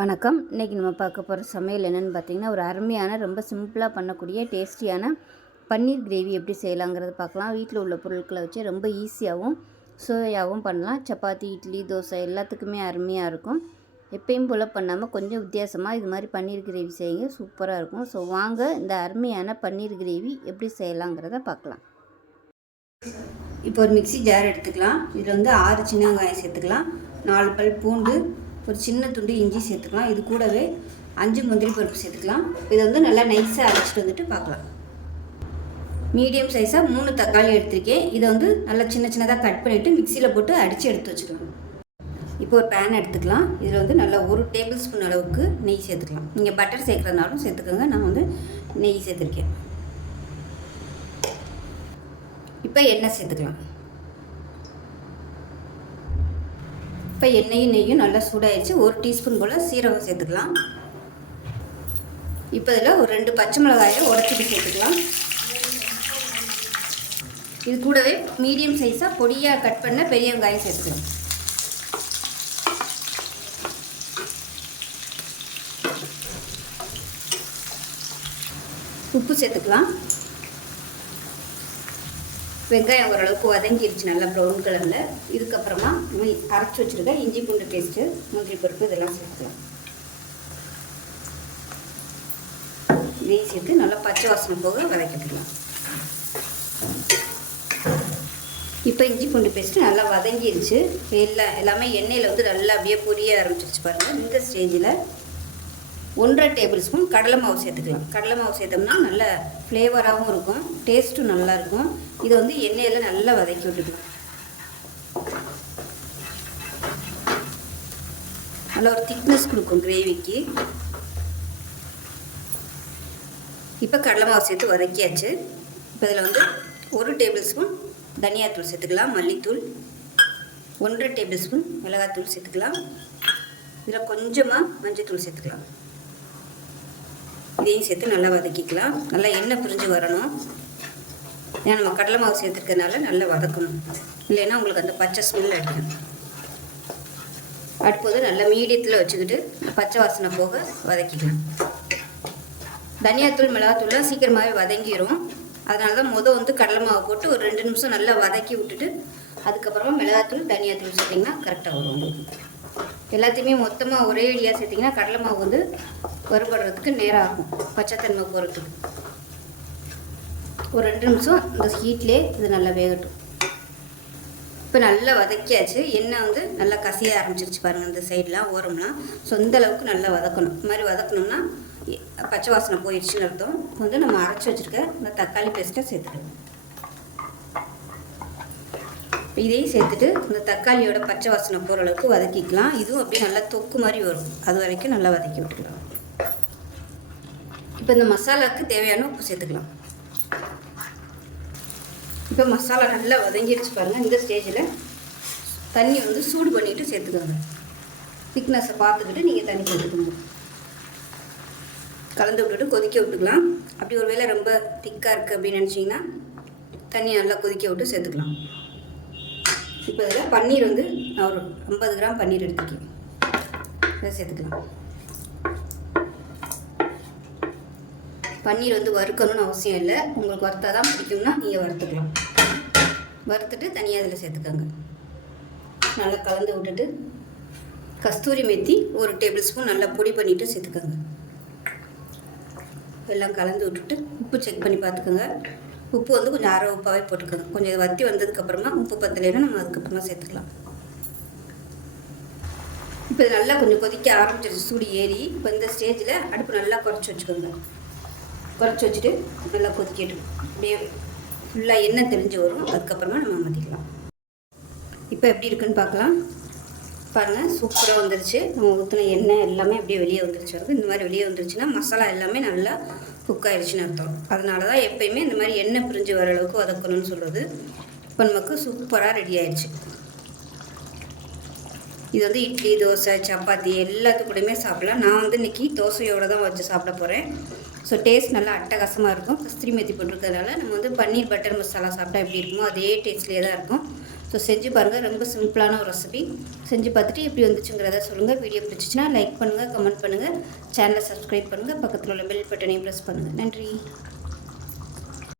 வணக்கம். இன்றைக்கி நம்ம பார்க்க போகிற சமையல் என்னென்னு பார்த்திங்கன்னா, ஒரு அருமையான ரொம்ப சிம்பிளாக பண்ணக்கூடிய டேஸ்டியான பன்னீர் கிரேவி எப்படி செய்யலாங்கிறத பார்க்கலாம். வீட்டில் உள்ள பொருட்களை வச்சு ரொம்ப ஈஸியாகவும் சுவையாகவும் பண்ணலாம். சப்பாத்தி, இட்லி, தோசை எல்லாத்துக்குமே அருமையாக இருக்கும். எப்பயும் போல் பண்ணாமல் கொஞ்சம் வித்தியாசமாக இது மாதிரி பன்னீர் கிரேவி செய்யுங்க, சூப்பராக இருக்கும். ஸோ வாங்க இந்த அருமையான பன்னீர் கிரேவி எப்படி செய்யலாங்கிறத பார்க்கலாம். இப்போ ஒரு மிக்ஸி ஜார் எடுத்துக்கலாம். இதில் 6 சின்ன வெங்காயம் சேர்த்துக்கலாம், 4 பல் பூண்டு, ஒரு சின்ன துண்டு இஞ்சி சேர்த்துக்கலாம். இது கூடவே 5 முந்திரி பருப்பு சேர்த்துக்கலாம். இதை நல்லா நைஸாக அரைச்சிட்டு வந்துட்டு பார்க்கலாம். மீடியம் சைஸாக 3 தக்காளி எடுத்திருக்கேன். இதை நல்லா சின்ன சின்னதாக கட் பண்ணிவிட்டு மிக்சியில் போட்டு அடித்து எடுத்து வச்சுக்கலாம். இப்போ ஒரு பேன் எடுத்துக்கலாம். இதில் நல்லா 1 டேபிள் ஸ்பூன் அளவுக்கு நெய் சேர்த்துக்கலாம். நீங்கள் பட்டர் சேர்க்குறதுனாலும் சேர்த்துக்கோங்க. நான் நெய் சேர்த்துருக்கேன். இப்போ எண்ணெய் சேர்த்துக்கலாம். இப்போ எண்ணெயும் நெய்யும் நல்லா சூடாகிடுச்சு. 1 டீஸ்பூன் போல் சீரகம் சேர்த்துக்கலாம். இப்போ இதில் ஒரு 2 பச்சை மிளகாயை உடச்சிட்டு சேர்த்துக்கலாம். இது கூடவே மீடியம் சைஸாக பொடியாக கட் பண்ண பெரிய வெங்காயம் சேர்த்துக்கலாம். உப்பு சேர்த்துக்கலாம். வெங்காயம் ஓரளவுக்கு வதங்கிடுச்சு நல்லா ப்ரௌன் கலரில். இதுக்கப்புறமா அரைச்சி வச்சுருக்க இஞ்சி பூண்டு பேஸ்ட்டு, முந்திரி பருப்பு இதெல்லாம் சேர்த்துக்கலாம். நெய் சேர்த்து நல்லா பச்சை வாசனை போக வதக்கிக்கலாம். இப்போ இஞ்சி பூண்டு பேஸ்ட்டு நல்லா வதங்கிடுச்சு. எல்லாமே எண்ணெயில் நல்லா அப்படியே பொரிய ஆரம்பிச்சிருச்சு பாருங்கள். இந்த ஸ்டேஜில் 1.5 டேபிள் ஸ்பூன் கடலை மாவு சேர்த்துக்கலாம். கடலை மாவு சேர்த்தோம்னா நல்ல ஃப்ளேவராகவும் இருக்கும், டேஸ்ட்டும் நல்லாயிருக்கும். இதை எண்ணெயில் நல்லா வதக்கி விட்டுக்கலாம். நல்லா ஒரு திக்னஸ் கொடுக்கும் கிரேவிக்கு. இப்போ கடலை மாவு சேர்த்து வதக்கியாச்சு. இப்போ இதில் 1 டேபிள் ஸ்பூன் தனியாத்தூள் சேர்த்துக்கலாம், மல்லித்தூள் 1.5 டேபிள் ஸ்பூன் மிளகாத்தூள் சேர்த்துக்கலாம். இதில் கொஞ்சமாக மஞ்சத்தூள் சேர்த்துக்கலாம். இதையும் சேர்த்து நல்லா வதக்கிக்கலாம். நல்லா எண்ணெய் பிரிஞ்சு வரணும். ஏன்னா நம்ம கடலை மாவு சேர்த்துருக்கனால நல்லா வதக்கணும், இல்லைன்னா உங்களுக்கு அந்த பச்சை ஸ்மெல் அடிக்கும். அடுப்போது நல்லா மீடியத்தில் வச்சுக்கிட்டு பச்சை வாசனை போக வதக்கிக்கலாம். தனியாத்தூள் மிளகாத்தூள்லாம் சீக்கிரமாகவே வதங்கிடும். அதனால தான் கடலை மாவு போட்டு ஒரு 2 நிமிஷம் நல்லா வதக்கி விட்டுட்டு அதுக்கப்புறமா மிளகாத்தூள் தனியாத்தூள் சேர்த்திங்கன்னா கரெக்டாக வரும். உங்களுக்கு எல்லாத்தையுமே மொத்தமாக ஒரே அடியாக சேர்த்திங்கன்னா கடலை மாவு வறுபடுறதுக்கு நேரம் ஆகும், பச்சைத்தன்மை போகிறதுக்கு. ஒரு 2 நிமிஷம் இந்த ஹீட்லேயே இது நல்லா வேகட்டும். இப்போ நல்லா வதக்கியாச்சு. எண்ணெய் நல்லா கசிய ஆரம்பிச்சிருச்சு பாருங்கள், இந்த சைடெலாம் ஓரம்லாம். ஸோ இந்த அளவுக்கு நல்லா வதக்கணும். இந்த மாதிரி வதக்கணும்னா பச்சை வாசனை போயிடுச்சுன்னு அர்த்தம். நம்ம அரைச்சி வச்சுருக்க இந்த தக்காளி பேஸ்ட்டை சேர்த்துக்கணும். இதையும் சேர்த்துட்டு இந்த தக்காளியோட பச்சை வாசனை போகிற அளவுக்கு வதக்கிக்கலாம். இதுவும் அப்படியே நல்லா தொக்கு மாதிரி வரும், அது வரைக்கும் நல்லா வதக்கி விட்டுக்கலாம். இப்போ இந்த மசாலாவுக்கு தேவையான உப்பு சேர்த்துக்கலாம். இப்போ மசாலா நல்லா வதங்கிடுச்சு பாருங்கள். இந்த ஸ்டேஜில் தண்ணி சூடு பண்ணிவிட்டு சேர்த்துக்கோங்க. திக்னஸை பார்த்துக்கிட்டு நீங்கள் தண்ணி சேர்த்துக்கணும். கலந்து விட்டுட்டு கொதிக்க விட்டுக்கலாம். அப்படி ஒரு வேளை ரொம்ப திக்காக இருக்குது அப்படின்னு நினச்சிங்கன்னா தண்ணி நல்லா கொதிக்க விட்டு சேர்த்துக்கலாம். இப்போ இதில் பன்னீர் நான் ஒரு 50 கிராம் பன்னீர் எடுத்துக்கேன். இதை சேர்த்துக்கலாம். பன்னீர் வறுக்கணும்னு அவசியம் இல்லை. உங்களுக்கு வறுத்தா தான் பிடிக்கும்னா நீங்கள் வறுத்துக்கலாம். வறுத்துட்டு தனியாக இதில் சேர்த்துக்கோங்க. நல்லா கலந்து விட்டுட்டு கஸ்தூரி மெத்தி 1 டேபிள் ஸ்பூன் நல்லா பொடி பண்ணிவிட்டு சேர்த்துக்கோங்க. எல்லாம் கலந்து விட்டுட்டு உப்பு செக் பண்ணி பார்த்துக்கோங்க. உப்பு கொஞ்சம் அரை உப்பாகவே போட்டுக்கோங்க. கொஞ்சம் வற்றி வந்ததுக்கப்புறமா உப்பு பத்தலைன்னா நம்ம அதுக்கப்புறமா சேர்த்துக்கலாம். இப்போ இது நல்லா கொஞ்சம் கொதிக்க ஆரம்பிச்சிருச்சு, சூடு ஏறி. இப்போ இந்த ஸ்டேஜில் அடுப்பு நல்லா குறைச்சி வச்சுக்கோங்க. குறைச்சி வச்சுட்டு நல்லா கொதிக்கிட்டு அப்படியே ஃபுல்லாக எண்ணெய் தெளிஞ்சு வரும். அதுக்கப்புறமா நம்ம மாற்றிக்கலாம். இப்போ எப்படி இருக்குன்னு பார்க்கலாம். பாருங்கள், சூப்பராக வந்துருச்சு. நம்ம ஊற்றின எண்ணெய் எல்லாமே அப்படியே வெளியே வந்துருச்சு. இந்த மாதிரி வெளியே வந்துருச்சுன்னா மசாலா எல்லாமே நல்லா குக் ஆகிடுச்சின்னு அர்த்தம். அதனால தான் எப்பயுமே இந்த மாதிரி எண்ணெய் பிரிஞ்சு வர அளவுக்கு வதக்கணும்னு சொல்கிறது. இப்போ நமக்கு சூப்பராக ரெடி ஆகிடுச்சு. இது இட்லி, தோசை, சப்பாத்தி எல்லாத்துக்கூடையுமே சாப்பிடலாம். நான் இன்றைக்கி தோசையோடு தான் வச்சு சாப்பிட போகிறேன். ஸோ டேஸ்ட் நல்லா அட்டகாசமாக இருக்கும். கஸ்தூரி மெத்தி போட்டிருக்கிறதுனால நம்ம பன்னீர் பட்டர் மசாலா சாப்பிட்டா எப்படி இருக்குமோ அதே டேஸ்ட்லேயே தான் இருக்கும். ஸோ செஞ்சு பாருங்கள், ரொம்ப சிம்பிளான ஒரு ரெசிபி. செஞ்சு பார்த்துட்டு எப்படி வந்துச்சுங்கிறத சொல்லுங்கள். வீடியோ பிடிச்சிச்சின்னா லைக் பண்ணுங்கள், கமெண்ட் பண்ணுங்கள், சேனலை சப்ஸ்கிரைப் பண்ணுங்கள், பக்கத்தில் உள்ள பெல் பட்டனையும் ப்ரெஸ் பண்ணுங்கள். நன்றி.